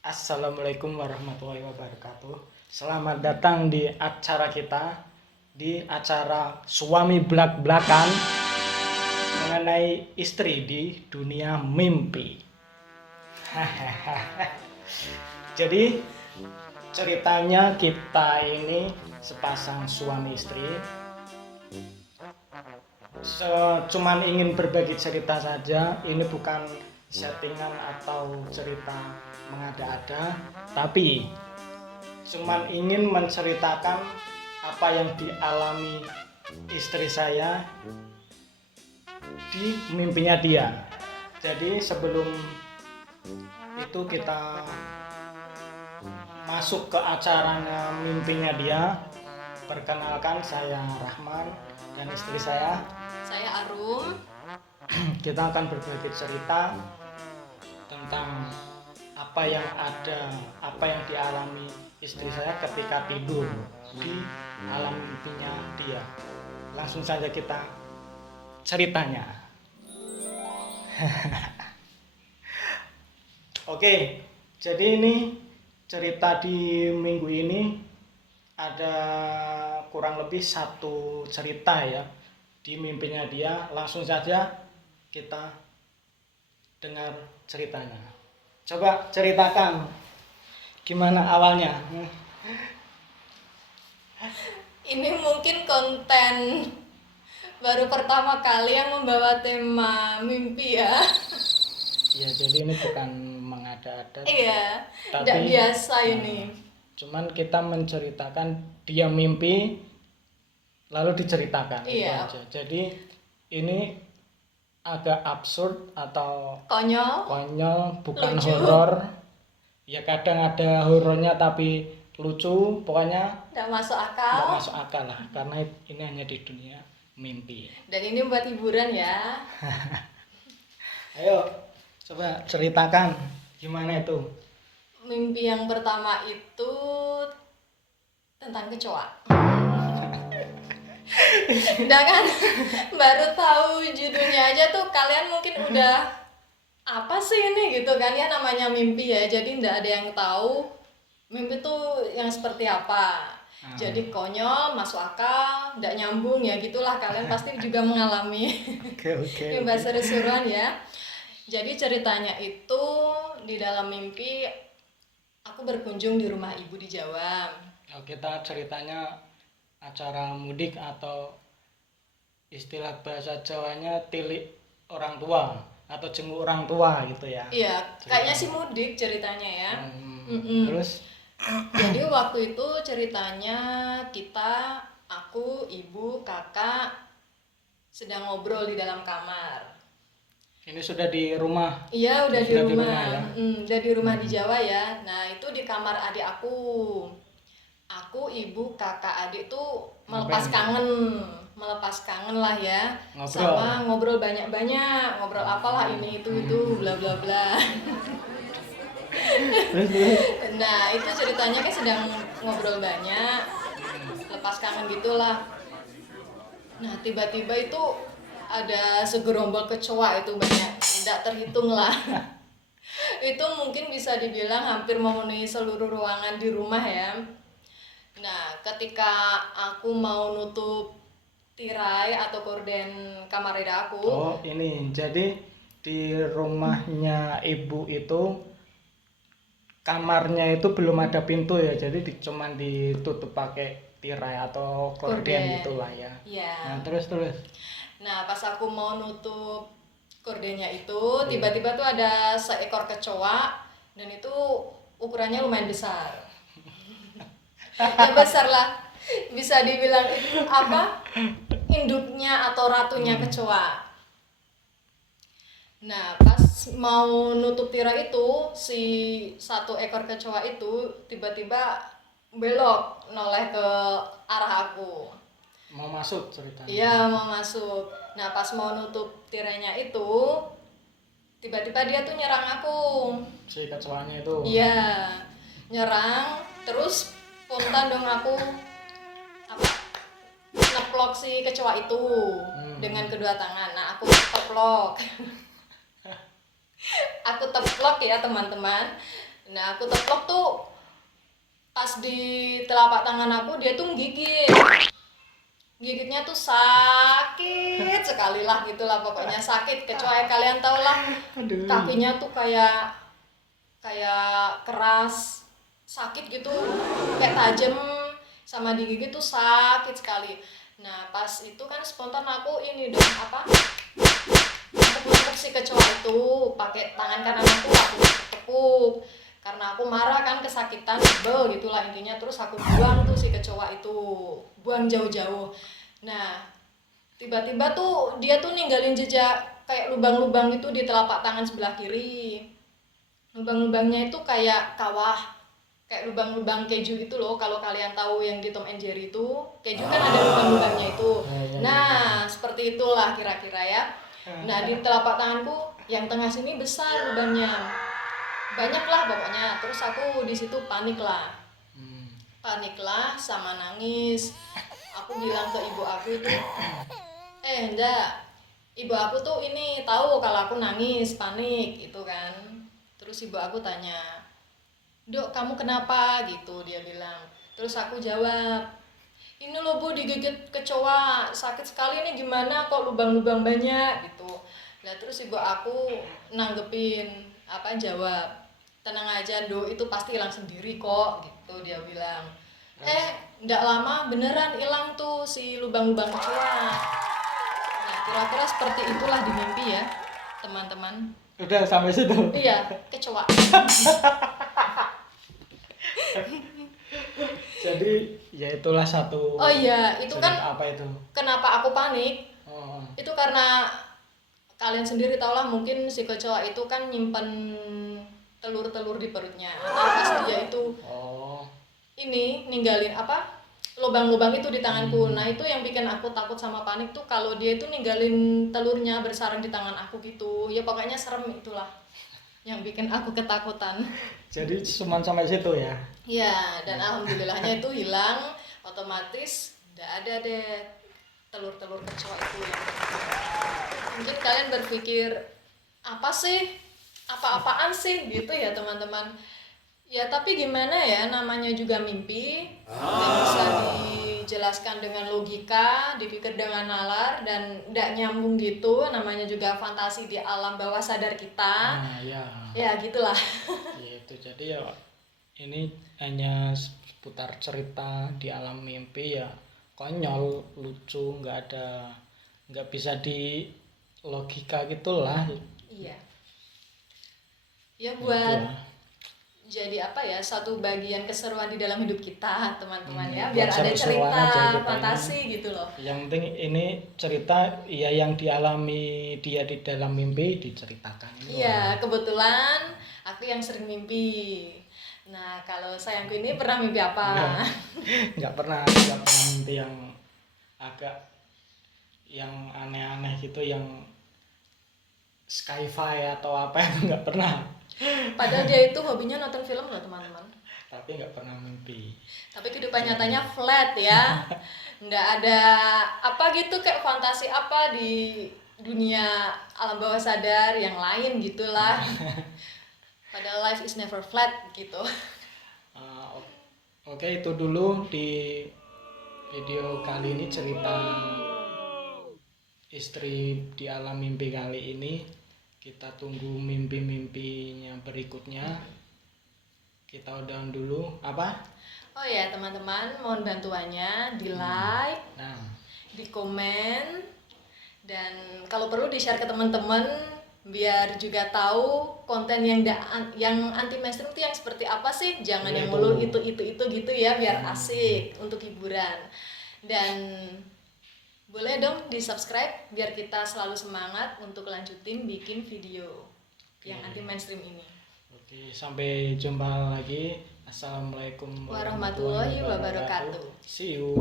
Assalamualaikum warahmatullahi wabarakatuh. Selamat datang di acara kita, di acara suami belak-belakan mengenai istri di dunia mimpi. Jadi ceritanya kita ini sepasang suami istri. Cuman ingin berbagi cerita saja. Ini bukan settingan atau cerita mengada-ada, tapi cuman ingin menceritakan apa yang dialami istri saya di mimpinya dia. Jadi sebelum itu kita masuk ke acaranya mimpinya dia. Perkenalkan, saya Rahman dan istri saya Arum. Kita akan berbagi cerita tentang apa yang dialami istri saya ketika tidur di alam mimpinya dia. Langsung saja kita ceritanya. Oke, jadi ini cerita di minggu ini ada kurang lebih satu cerita ya di mimpinya dia. Langsung saja kita dengar ceritanya. Coba ceritakan gimana awalnya. Ini mungkin konten baru pertama kali yang membawa tema mimpi ya. Ya, jadi ini bukan mengada-ada. Iya, Tapi tidak biasa ini. Cuman kita menceritakan dia mimpi lalu diceritakan. Iya. Itu aja. Jadi ini agak absurd atau Konyol, bukan lucu. horor. Ya kadang ada horornya tapi lucu, pokoknya Tidak masuk nggak akal. masuk akal lah, karena ini hanya di dunia mimpi. Dan ini buat hiburan ya. Ayo coba ceritakan gimana itu. Mimpi yang pertama itu tentang kecoa. Udah kan, baru tahu judulnya aja tuh kalian mungkin udah apa sih ini gitu kan ya, namanya mimpi ya. Jadi nggak ada yang tahu mimpi tuh yang seperti apa. Jadi konyol, masuk akal, nggak nyambung ya gitulah, kalian pasti juga mengalami. Oke. Yang bahasa seruan ya. Jadi ceritanya itu di dalam mimpi aku berkunjung di rumah ibu di Jawa. Kita ceritanya acara mudik atau istilah bahasa Jawanya tilik orang tua atau jenguk orang tua gitu ya. Iya, kayaknya sih mudik ceritanya ya. Terus Jadi waktu itu ceritanya aku, ibu, kakak sedang ngobrol di dalam kamar. ini sudah di rumah. Iya, udah di rumah. Ya? Udah di rumah di Jawa ya. Nah, itu di kamar adik aku. Aku, ibu, kakak, adik tuh melepas kangen lah ya. Sama ngobrol banyak-banyak, ngobrol apalah ini itu bla bla bla. Nah, itu ceritanya kan sedang ngobrol banyak, lepas kangen gitulah. Nah, tiba-tiba itu ada segerombol kecoa, itu banyak, tidak terhitung lah. Itu mungkin bisa dibilang hampir memenuhi seluruh ruangan di rumah ya. Nah, ketika aku mau nutup tirai atau gorden kamar aku. Oh, ini jadi di rumahnya ibu itu kamarnya itu belum ada pintu ya, jadi cuman ditutup pakai tirai atau gorden gitulah ya. Iya. Nah, terus. Nah, pas aku mau nutup gordennya itu, tiba-tiba tuh ada seekor kecoa dan itu ukurannya lumayan besar. Ya besar lah, bisa dibilang apa, induknya atau ratunya kecoa. Nah, pas mau nutup tirai itu, si satu ekor kecoa itu tiba-tiba belok noleh ke arah aku. Mau masuk ceritanya? Iya, mau masuk. Nah, pas mau nutup tirainya itu, tiba-tiba dia tuh nyerang aku. Si kecoanya itu? Iya, nyerang, terus spontan dong aku ngeplok si kecoa itu dengan kedua tangan. Nah, aku teplok. Aku teplok ya teman-teman. Nah aku teplok tuh pas di telapak tangan aku, dia tuh gigitnya tuh sakit sekali lah gitulah, pokoknya sakit. Kecuali kalian tau lah, Aduh. kakinya tuh kayak keras, sakit gitu, kayak tajam, sama digigit tuh sakit sekali. Nah pas itu kan spontan aku ini dong apa, aku tepuk si kecoa itu pakai tangan kanan aku tepuk karena aku marah kan, kesakitan, sebel gitulah intinya. Terus aku buang tuh si kecoa itu, buang jauh-jauh. Nah tiba-tiba tuh dia tuh ninggalin jejak kayak lubang-lubang gitu di telapak tangan sebelah kiri. Lubang-lubangnya itu kayak kawah, kayak lubang-lubang keju gitu loh. Kalau kalian tahu yang di Tom and Jerry itu keju kan ada lubang-lubangnya itu. Nah seperti itulah kira-kira ya. Nah di telapak tanganku yang tengah sini besar lubangnya, banyak lah pokoknya. Terus aku di situ panik lah sama nangis. Aku bilang ke ibu aku itu, enggak, ibu aku tuh ini tahu kalau aku nangis panik itu kan. Terus ibu aku tanya, "Dok, kamu kenapa?" gitu dia bilang. Terus aku jawab, "Ini loh Bu, digigit kecoa, sakit sekali nih, gimana kok lubang-lubang banyak?" gitu. Nah terus ibu aku nanggepin jawab, "Tenang aja Dok, itu pasti hilang sendiri kok," gitu dia bilang. Nggak lama beneran hilang tuh si lubang-lubang kecoa. Nah kira-kira seperti itulah di mimpi ya teman-teman. Udah sampai situ. Iya, kecoa. Jadi ya itulah satu. Oh iya, itu kan apa itu? kenapa aku panik? Oh. Itu karena kalian sendiri tahulah, mungkin si kecoa itu kan nyimpen telur-telur di perutnya. Nah pas dia itu ini ninggalin lubang-lubang itu di tanganku. Nah itu yang bikin aku takut sama panik tuh, kalau dia itu ninggalin telurnya bersarang di tangan aku gitu. Ya pokoknya serem itulah yang bikin aku ketakutan. Jadi cuma sampai situ ya? Ya, dan alhamdulillahnya itu hilang, otomatis udah ada deh telur-telur kecoa itu yang mungkin kalian berpikir apa-apaan sih gitu ya teman-teman. Ya tapi gimana ya, namanya juga mimpi, yang bisa dijelaskan dengan logika, dipikir dengan nalar, dan tidak nyambung gitu. Namanya juga fantasi di alam bawah sadar kita. Nah, ya. Ya gitulah. Ya itu, jadi ya ini hanya seputar cerita di alam mimpi ya, konyol, lucu, nggak bisa di logika gitulah. Iya. Ya buat jadi satu bagian keseruan di dalam hidup kita teman-teman ya, biar ada cerita fantasi gitu loh. Yang penting ini cerita ya yang dialami dia di dalam mimpi diceritakan. Iya, kebetulan aku yang sering mimpi. Nah kalau sayangku ini pernah mimpi apa? Nggak pernah mimpi yang agak yang aneh-aneh gitu, yang sci-fi atau apa, itu nggak pernah. Padahal dia itu hobinya nonton film loh teman-teman. Tapi nggak pernah mimpi. Tapi kehidupan nyatanya flat ya. Nggak ada gitu kayak fantasi di dunia alam bawah sadar yang lain gitulah. Padahal life is never flat gitu. Oke, itu dulu di video kali ini, cerita istri di alam mimpi kali ini. Kita tunggu mimpi-mimpinya berikutnya. Kita udahan dulu. Oh ya teman-teman, mohon bantuannya di like, di komen, dan kalau perlu di share ke teman-teman biar juga tahu konten yang anti mainstream itu yang seperti apa sih. Jangan yang mulu itu gitu ya, biar asik untuk hiburan. Dan boleh dong di subscribe biar kita selalu semangat untuk lanjutin bikin video yang anti mainstream ini. Oke, sampai jumpa lagi. Assalamualaikum warahmatullahi wabarakatuh. See you.